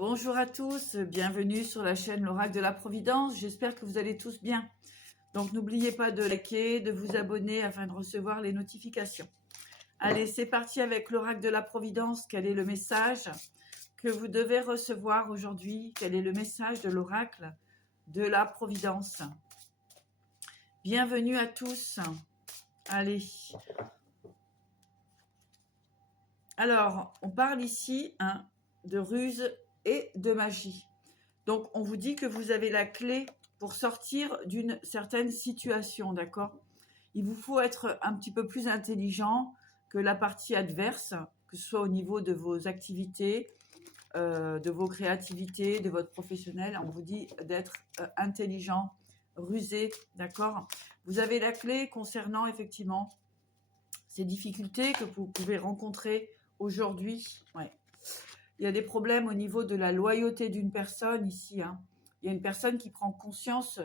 Bonjour à tous, bienvenue sur la chaîne L'Oracle de la Providence. J'espère que vous allez tous bien. Donc n'oubliez pas de liker, de vous abonner afin de recevoir les notifications. Allez, c'est parti avec l'Oracle de la Providence. Quel est le message que vous devez recevoir aujourd'hui? Quel est le message de l'Oracle de la Providence? Bienvenue à tous. Allez. Alors, on parle ici de ruse et de magie. Donc, on vous dit que vous avez la clé pour sortir d'une certaine situation, d'accord? Il vous faut être un petit peu plus intelligent que la partie adverse, que ce soit au niveau de vos activités, de vos créativités, de votre professionnel. On vous dit d'être intelligent, rusé, d'accord? Vous avez la clé concernant effectivement ces difficultés que vous pouvez rencontrer aujourd'hui. Ouais. Il y a des problèmes au niveau de la loyauté d'une personne ici. Il y a une personne qui prend conscience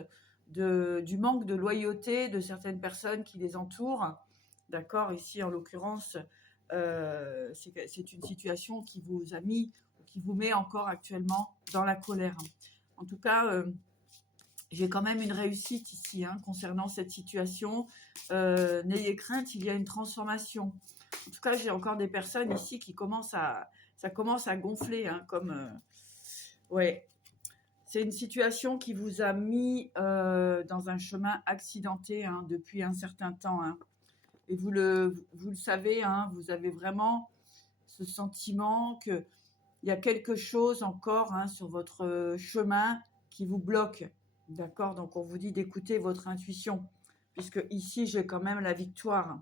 du manque de loyauté de certaines personnes qui les entourent. D'accord? Ici, en l'occurrence, c'est une situation qui vous a mis, qui vous met encore actuellement dans la colère. En tout cas, j'ai quand même une réussite ici concernant cette situation. N'ayez crainte, il y a une transformation. En tout cas, j'ai encore des personnes ici qui ça commence à gonfler, ouais. C'est une situation qui vous a mis dans un chemin accidenté depuis un certain temps. Et vous le savez, vous avez vraiment ce sentiment qu'il y a quelque chose encore sur votre chemin qui vous bloque. D'accord? Donc, on vous dit d'écouter votre intuition, puisque ici, j'ai quand même la victoire.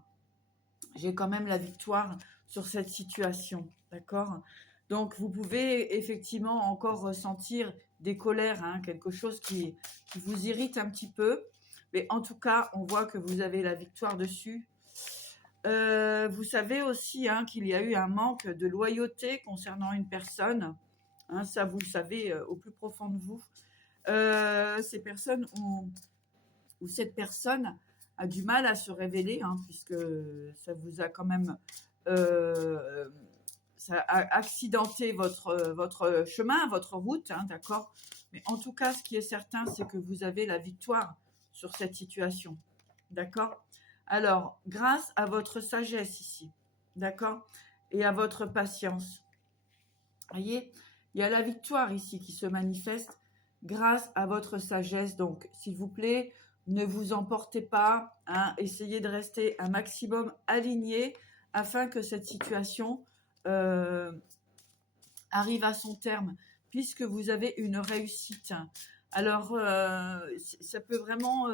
J'ai quand même la victoire sur cette situation. D'accord? Donc, vous pouvez effectivement encore ressentir des colères, quelque chose qui vous irrite un petit peu. Mais en tout cas, on voit que vous avez la victoire dessus. Vous savez aussi qu'il y a eu un manque de loyauté concernant une personne. Ça, vous le savez au plus profond de vous. Ces personnes ou cette personne a du mal à se révéler, puisque ça vous a quand même ça a accidenté votre chemin, votre route, d'accord? Mais en tout cas, ce qui est certain, c'est que vous avez la victoire sur cette situation, d'accord? Alors, grâce à votre sagesse ici, d'accord? Et à votre patience, voyez, il y a la victoire ici qui se manifeste grâce à votre sagesse. Donc, s'il vous plaît, ne vous emportez pas, essayez de rester un maximum aligné afin que cette situation arrive à son terme, puisque vous avez une réussite. Alors, ça peut vraiment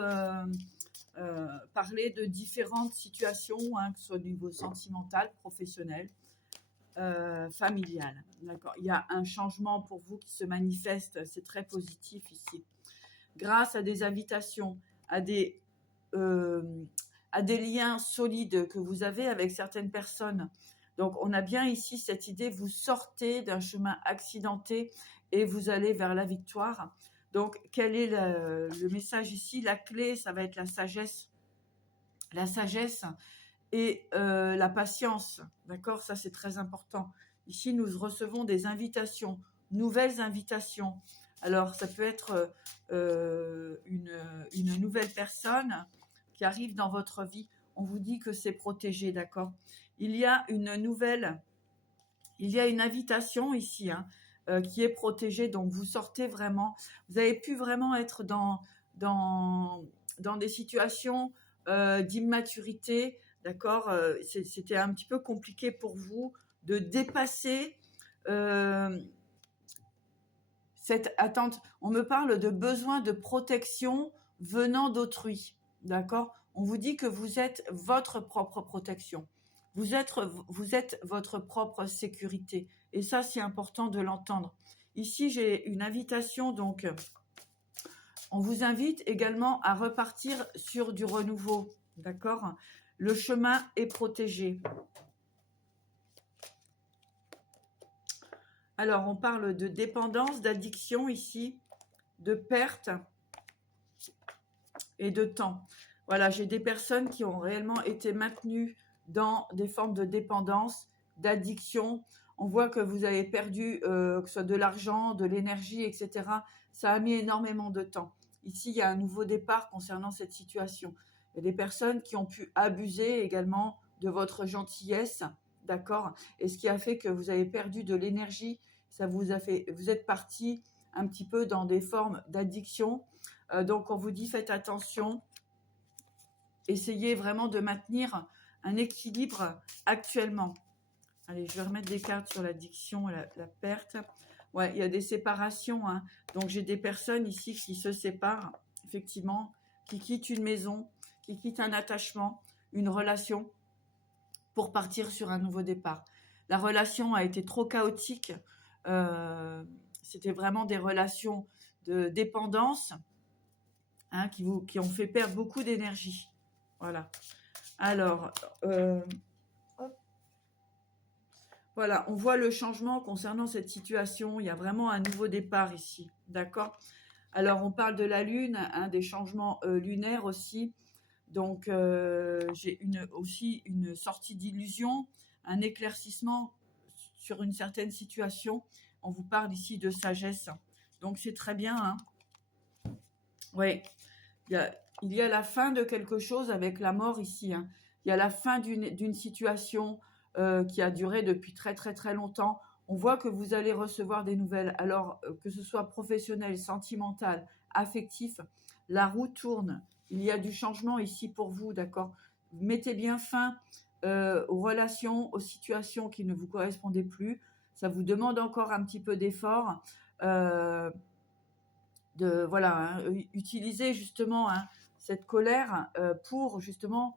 parler de différentes situations, que ce soit au niveau sentimental, professionnel, familial. D'accord. Il y a un changement pour vous qui se manifeste, c'est très positif ici. Grâce à des invitations, à des liens solides que vous avez avec certaines personnes. Donc, on a bien ici cette idée, vous sortez d'un chemin accidenté et vous allez vers la victoire. Donc, quel est le message ici? La clé, ça va être la sagesse. La sagesse et la patience. D'accord? Ça, c'est très important. Ici, nous recevons des invitations, nouvelles invitations. Alors, ça peut être une nouvelle personne qui arrive dans votre vie. On vous dit que c'est protégé, d'accord? Il y a une invitation ici qui est protégée. Donc, vous sortez vraiment. Vous avez pu vraiment être dans des situations d'immaturité, d'accord? C'était un petit peu compliqué pour vous de dépasser cette attente. On me parle de besoin de protection venant d'autrui, d'accord? On vous dit que vous êtes votre propre protection. Vous êtes votre propre sécurité. Et ça, c'est important de l'entendre. Ici, j'ai une invitation, donc on vous invite également à repartir sur du renouveau, d'accord? Le chemin est protégé. Alors, on parle de dépendance, d'addiction ici, de perte et de temps. Voilà, j'ai des personnes qui ont réellement été maintenues dans des formes de dépendance, d'addiction. On voit que vous avez perdu, que ce soit de l'argent, de l'énergie, etc. Ça a mis énormément de temps. Ici, il y a un nouveau départ concernant cette situation. Il y a des personnes qui ont pu abuser également de votre gentillesse, d'accord? Et ce qui a fait que vous avez perdu de l'énergie, ça vous a fait, vous êtes parti un petit peu dans des formes d'addiction. Donc, on vous dit, faites attention. Essayez vraiment de maintenir un équilibre actuellement. Allez, je vais remettre des cartes sur l'addiction et la perte. Ouais, il y a des séparations, hein. Donc, j'ai des personnes ici qui se séparent, effectivement, qui quittent une maison, qui quittent un attachement, une relation, pour partir sur un nouveau départ. La relation a été trop chaotique. C'était vraiment des relations de dépendance, hein, qui ont fait perdre beaucoup d'énergie. Voilà. Alors, voilà, on voit le changement concernant cette situation. Il y a vraiment un nouveau départ ici. D'accord? Alors, on parle de la Lune, hein, des changements lunaires aussi. Donc, j'ai aussi une sortie d'illusion, un éclaircissement sur une certaine situation. On vous parle ici de sagesse. Donc, c'est très bien. Hein. Oui, il y a la fin de quelque chose avec la mort ici. Hein. Il y a la fin d'une situation qui a duré depuis très très très longtemps. On voit que vous allez recevoir des nouvelles. Alors, que ce soit professionnel, sentimental, affectif, la roue tourne. Il y a du changement ici pour vous, d'accord? Mettez bien fin aux relations, aux situations qui ne vous correspondaient plus. Ça vous demande encore un petit peu d'effort. Voilà, hein, utilisez justement, hein, cette colère pour justement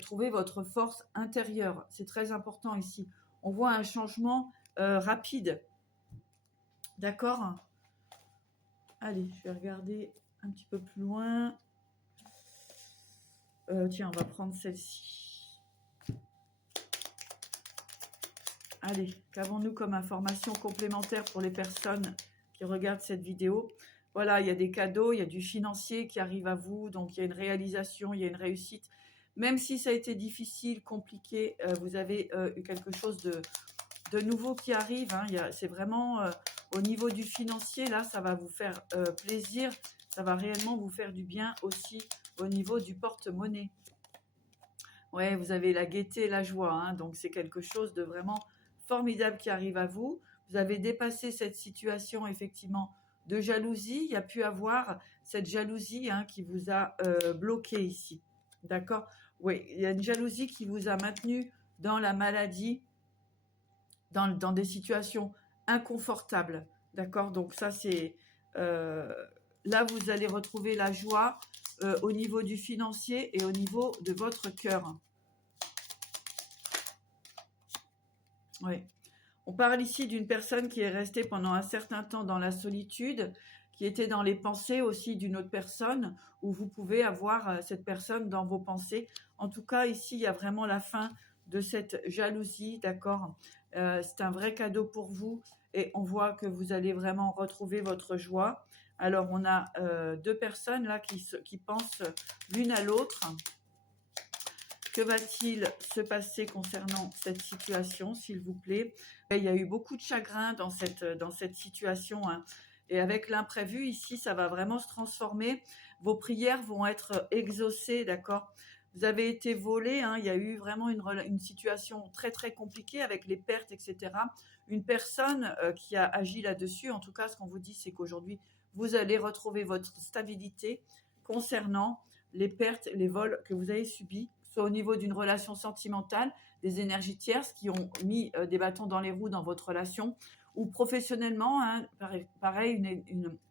trouver votre force intérieure. C'est très important ici. On voit un changement rapide. D'accord? Allez, je vais regarder un petit peu plus loin. Tiens, on va prendre celle-ci. Allez, qu'avons-nous comme information complémentaire pour les personnes qui regardent cette vidéo? Voilà, il y a des cadeaux, il y a du financier qui arrive à vous, donc il y a une réalisation, il y a une réussite. Même si ça a été difficile, compliqué, vous avez eu quelque chose de nouveau qui arrive. Hein. C'est vraiment au niveau du financier, là, ça va vous faire plaisir. Ça va réellement vous faire du bien aussi au niveau du porte-monnaie. Ouais, vous avez la gaieté et la joie, hein, donc c'est quelque chose de vraiment formidable qui arrive à vous. Vous avez dépassé cette situation, effectivement, de jalousie. Il y a pu avoir cette jalousie, hein, qui vous a bloqué ici. D'accord? Oui, il y a une jalousie qui vous a maintenu dans la maladie, dans des situations inconfortables. D'accord? Donc ça, c'est... là, vous allez retrouver la joie au niveau du financier et au niveau de votre cœur. Oui. On parle ici d'une personne qui est restée pendant un certain temps dans la solitude, qui était dans les pensées aussi d'une autre personne, où vous pouvez avoir cette personne dans vos pensées. En tout cas, ici, il y a vraiment la fin de cette jalousie, d'accord? C'est un vrai cadeau pour vous et on voit que vous allez vraiment retrouver votre joie. Alors, on a deux personnes là qui pensent l'une à l'autre. Que va-t-il se passer concernant cette situation, s'il vous plaît? Il y a eu beaucoup de chagrin dans cette situation, hein. Et avec l'imprévu, ici, ça va vraiment se transformer. Vos prières vont être exaucées, d'accord? Vous avez été volé, hein. Il y a eu vraiment une situation très, très compliquée avec les pertes, etc. Une personne qui a agi là-dessus. En tout cas, ce qu'on vous dit, c'est qu'aujourd'hui, vous allez retrouver votre stabilité concernant les pertes, les vols que vous avez subis, soit au niveau d'une relation sentimentale, des énergies tierces qui ont mis des bâtons dans les roues dans votre relation, ou professionnellement, hein, pareil,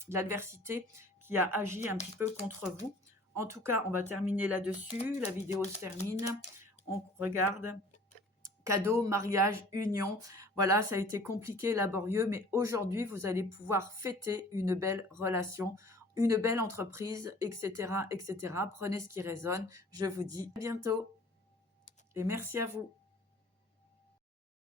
l'adversité qui a agi un petit peu contre vous. En tout cas, on va terminer là-dessus. La vidéo se termine. On regarde cadeau, mariage, union. Voilà, ça a été compliqué, laborieux, mais aujourd'hui, vous allez pouvoir fêter une belle relation, une belle entreprise, etc., etc. Prenez ce qui résonne. Je vous dis à bientôt et merci à vous.